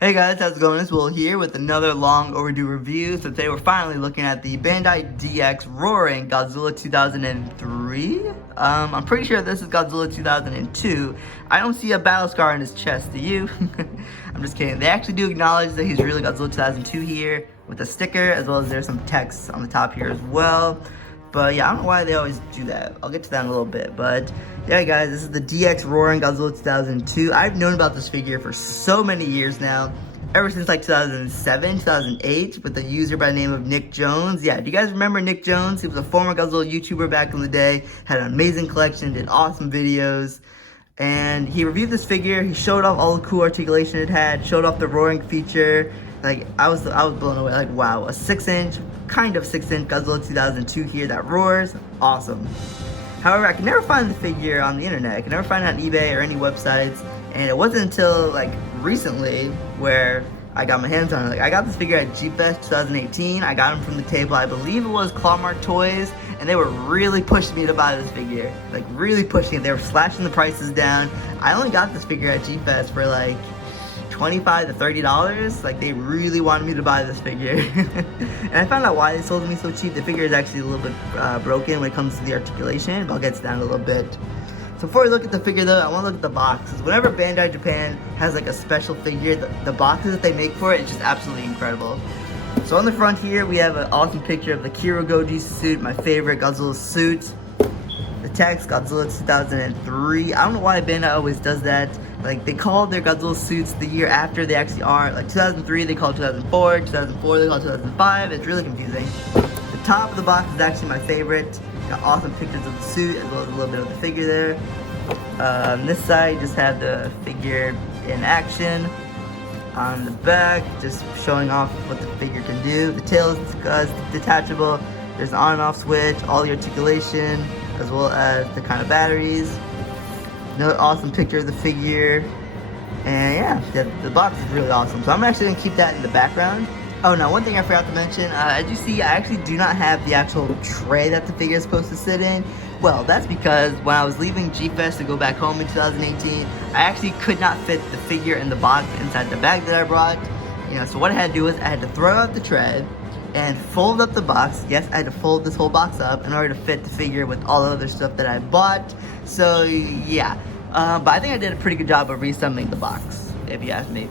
Hey guys, how's it going? It's Will here with another long overdue review. So today we're finally looking at the Bandai DX Roaring Godzilla 2003. I'm pretty sure this is Godzilla 2002. I don't see a battle scar on his chest, do you? I'm just kidding. They actually do acknowledge that he's really Godzilla 2002 here with a sticker, as well as there's some text on the top here as well. But yeah, I don't know why they always do that. I'll get to that in a little bit. But yeah, guys, this is the DX Roaring Godzilla 2002. I've known about this figure for so many years now. Ever since like 2007, 2008, with a user by the name of Nick Jones. Yeah, do you guys remember Nick Jones? He was a former Godzilla YouTuber back in the day. Had an amazing collection, did awesome videos. And he reviewed this figure. He showed off all the cool articulation it had. Showed off the roaring feature. Like, I was blown away. Like, wow, a 6-inch, kind of 6-inch Godzilla 2002 here that roars. Awesome. However, I could never find the figure on the internet. I could never find it on eBay or any websites. And it wasn't until, like, recently where I got my hands on it. Like, I got this figure at G-Fest 2018. I got him from the table, I believe it was Clawmark Toys. And they were really pushing me to buy this figure. Like, really pushing it. They were slashing the prices down. I only got this figure at G-Fest for, like, $25 to $30. Like, they really wanted me to buy this figure. And I found out why they sold me so cheap. The figure is actually a little bit broken when it comes to the articulation, but I'll get to that in a little bit. So before we look at the figure though, I want to look at the box. Because whenever Bandai Japan has like a special figure, the boxes that they make for it is just absolutely incredible. So on the front here, we have an awesome picture of the Kiro Goji suit, my favorite Godzilla suit. The text, Godzilla 2003. I don't know why Bandai always does that. Like, they call their Godzilla suits the year after they actually are. Like 2003, they call it 2004. 2004, they call it 2005. It's really confusing. The top of the box is actually my favorite. Got awesome pictures of the suit, as well as a little bit of the figure there. On this side, just have the figure in action. On the back, just showing off what the figure can do. The tail is detachable. There's an on and off switch, all the articulation, as well as the kind of batteries. Another awesome picture of the figure. And yeah, the box is really awesome. So I'm actually going to keep that in the background. Oh, now one thing I forgot to mention, as you see, I actually do not have the actual tray that the figure is supposed to sit in. Well, that's because when I was leaving G-Fest to go back home in 2018, I actually could not fit the figure in the box inside the bag that I brought. You know, so what I had to do was I had to throw out the tray and fold up the box. Yes, I had to fold this whole box up in order to fit the figure with all the other stuff that I bought. So yeah, but I think I did a pretty good job of reassembling the box, if you ask me.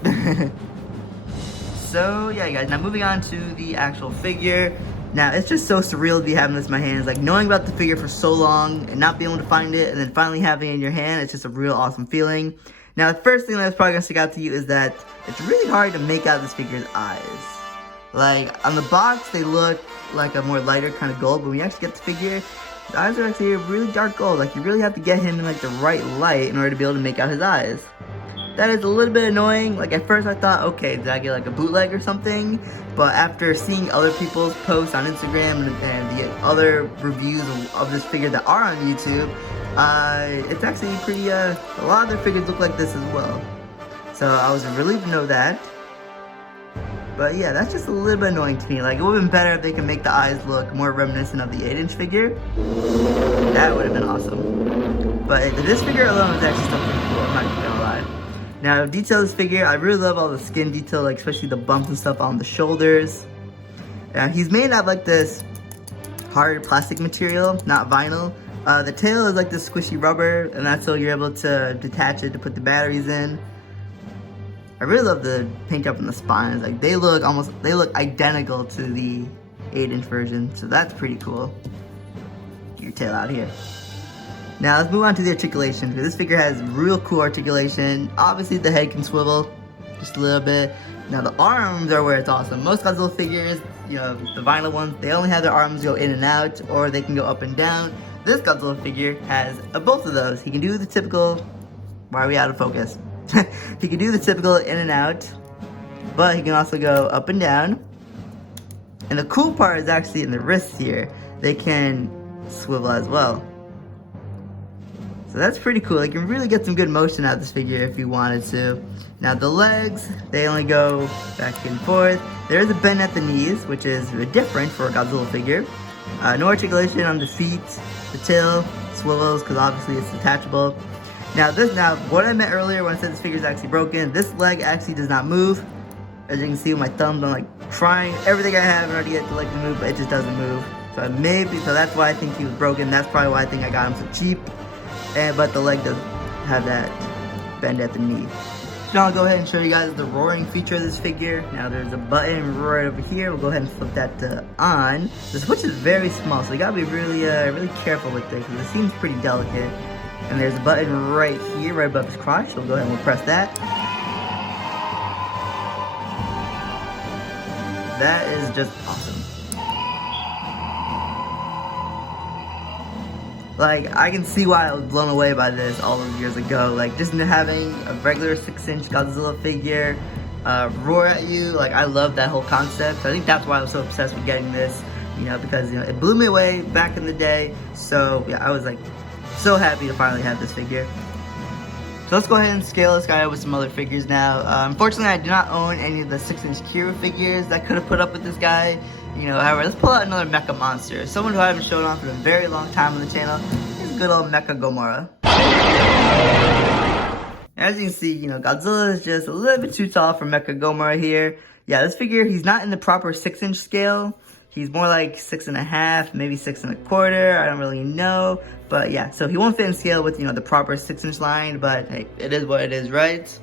So yeah, guys, now moving on to the actual figure. Now, it's just so surreal to be having this in my hands. Like, knowing about the figure for so long and not being able to find it and then finally having it in your hand, it's just a real awesome feeling. Now, the first thing that's probably going to stick out to you is that it's really hard to make out this figure's eyes. Like, on the box, they look like a more lighter kind of gold, but when you actually get the figure, his eyes are actually a really dark gold. Like, you really have to get him in, like, the right light in order to be able to make out his eyes. That is a little bit annoying. Like, at first I thought, okay, did I get like a bootleg or something? But after seeing other people's posts on Instagram and the other reviews of this figure that are on YouTube, it's actually pretty, a lot of their figures look like this as well. So I was relieved to know that. But yeah, that's just a little bit annoying to me. Like, it would have been better if they could make the eyes look more reminiscent of the 8-inch figure. That would have been awesome. But this figure alone is actually still pretty cool, I'm not gonna lie. Now, detail this figure, I really love all the skin detail, like especially the bumps and stuff on the shoulders. He's made out of like this hard plastic material, not vinyl. The tail is like this squishy rubber, and that's so you're able to detach it to put the batteries in. I really love the paint job on the spines. Like, they look identical to the 8-inch version, so that's pretty cool. Get your tail out here. Now let's move on to the articulation, because this figure has real cool articulation. Obviously the head can swivel just a little bit. Now the arms are where it's awesome. Most Godzilla figures, you know, the vinyl ones, they only have their arms go in and out, or they can go up and down. This Godzilla figure has both of those. He can do the typical, why are we out of focus? He can do the typical in and out, but he can also go up and down. And the cool part is actually in the wrists here. They can swivel as well. So that's pretty cool. You can really get some good motion out of this figure if you wanted to. Now the legs, they only go back and forth. There is a bend at the knees, which is different for a Godzilla figure. No articulation on the feet. The tail swivels because obviously it's detachable. Now what I meant earlier when I said this figure is actually broken, this leg actually does not move. As you can see with my thumbs, I'm like trying everything I have in order to get the leg to move, but it just doesn't move. So that's why I think he was broken. That's probably why I think I got him so cheap. But the leg does have that bend at the knee. So now I'll go ahead and show you guys the roaring feature of this figure. Now there's a button right over here. We'll go ahead and flip that to on. The switch is very small, so you gotta be really careful with this because it seems pretty delicate. And there's a button right here, right above his crotch. So we'll go ahead and we'll press that. That is just awesome. Like, I can see why I was blown away by this all those years ago. Like, just having a regular 6-inch Godzilla figure roar at you. Like, I love that whole concept. So I think that's why I was so obsessed with getting this. You know, because, you know, it blew me away back in the day. So, yeah, I was, like, so happy to finally have this figure. So let's go ahead and scale this guy up with some other figures now. Unfortunately, I do not own any of the 6-inch Kira figures that could have put up with this guy. You know, however, let's pull out another mecha monster. Someone who I haven't shown off for a very long time on the channel is good old Mecha Gomora. As you can see, you know, Godzilla is just a little bit too tall for Mecha Gomora here. Yeah, this figure, he's not in the proper 6-inch scale. He's more like 6.5, maybe 6 1/4. I don't really know. But yeah, so he won't fit in scale with, you know, the proper 6-inch line. But hey, it is what it is, right?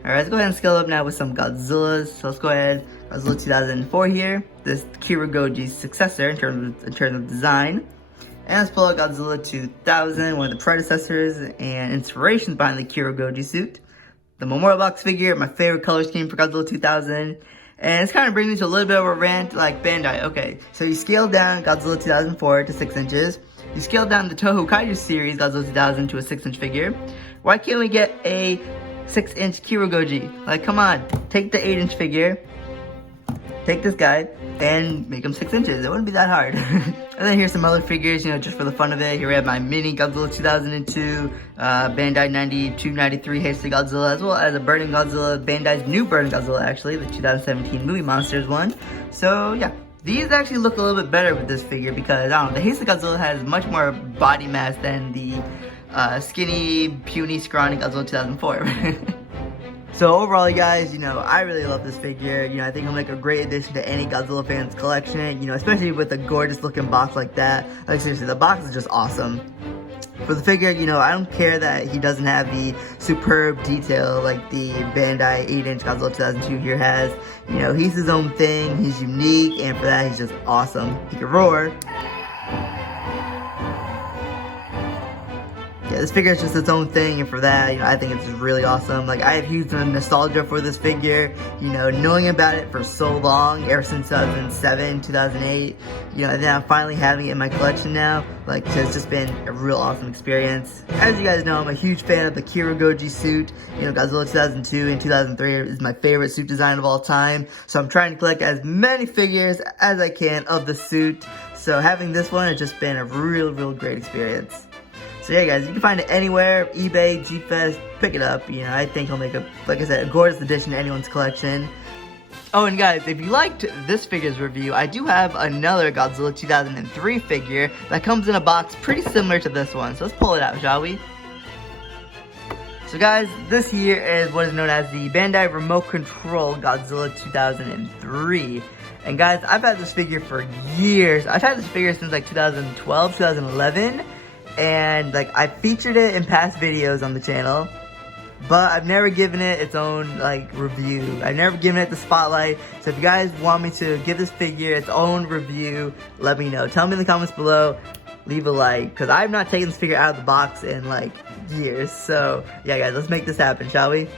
Alright, let's go ahead and scale up now with some Godzillas. So let's go ahead, Godzilla 2004 here. This Kira Goji's successor in terms of design. And let's pull out Godzilla 2000, one of the predecessors and inspirations behind the Kira Goji suit. The Memorial Box figure, my favorite color scheme for Godzilla 2000. And it's kind of bringing me to a little bit of a rant like Bandai. Okay, so you scaled down Godzilla 2004 to 6 inches. You scaled down the Toho Kaiju series Godzilla 2000 to a 6-inch figure. Why can't we get a 6-inch Kira Goji? Like, come on, take the 8-inch figure, take this guy, and make him 6 inches. It wouldn't be that hard. And then here's some other figures, you know, just for the fun of it. Here we have my mini Godzilla 2002, Bandai 92-93 Hasty Godzilla, as well as a Burning Godzilla, Bandai's new Burning Godzilla, actually, the 2017 Movie Monsters one. So, yeah. These actually look a little bit better with this figure because, I don't know, the Hasty Godzilla has much more body mass than the skinny, puny, scrawny Godzilla 2004. So overall, you guys, you know, I really love this figure. You know, I think it'll make a great addition to any Godzilla fan's collection, you know, especially with a gorgeous looking box like that. Like, seriously, the box is just awesome. For the figure, you know, I don't care that he doesn't have the superb detail like the Bandai 8-inch Godzilla 2002 here has. You know, he's his own thing, he's unique, and for that, he's just awesome. He can roar. Yeah, this figure is just its own thing, and for that, you know, I think it's really awesome. Like, I have huge nostalgia for this figure, you know, knowing about it for so long, ever since 2007, 2008, you know, and then I'm finally having it in my collection now. Like, it's just been a real awesome experience. As you guys know, I'm a huge fan of the Kira Goji suit. You know, Godzilla 2002 and 2003 is my favorite suit design of all time. So I'm trying to collect as many figures as I can of the suit. So having this one has just been a real great experience. So yeah, guys, you can find it anywhere, eBay, G-Fest, pick it up. You know, I think he'll make a, like I said, a gorgeous addition to anyone's collection. Oh, and guys, if you liked this figure's review, I do have another Godzilla 2003 figure that comes in a box pretty similar to this one. So let's pull it out, shall we? So guys, this here is what is known as the Bandai Remote Control Godzilla 2003. And guys, I've had this figure for years. I've had this figure since like 2012, 2011. And like, I featured it in past videos on the channel, but I've never given it its own like review. I've never given it the spotlight. So if you guys want me to give this figure its own review, let me know. Tell me in the comments below, leave a like, because I've not taken this figure out of the box in like years. So yeah, guys, let's make this happen, shall we?